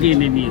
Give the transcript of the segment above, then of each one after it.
টেনে নিয়ে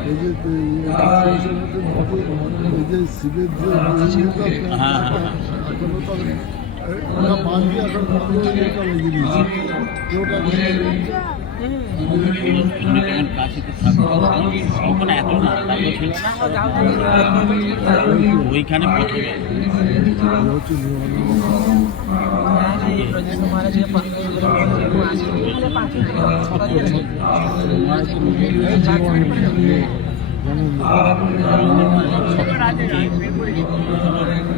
এই যে অনুষ্ঠানের ছিল হ্যাঁ আসলে মহারাজ কাশিতে থাকতো হ্যাঁ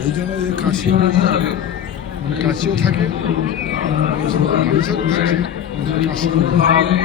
এই জন্য কাশি মানে কাশিও থাকে এইসব থাকে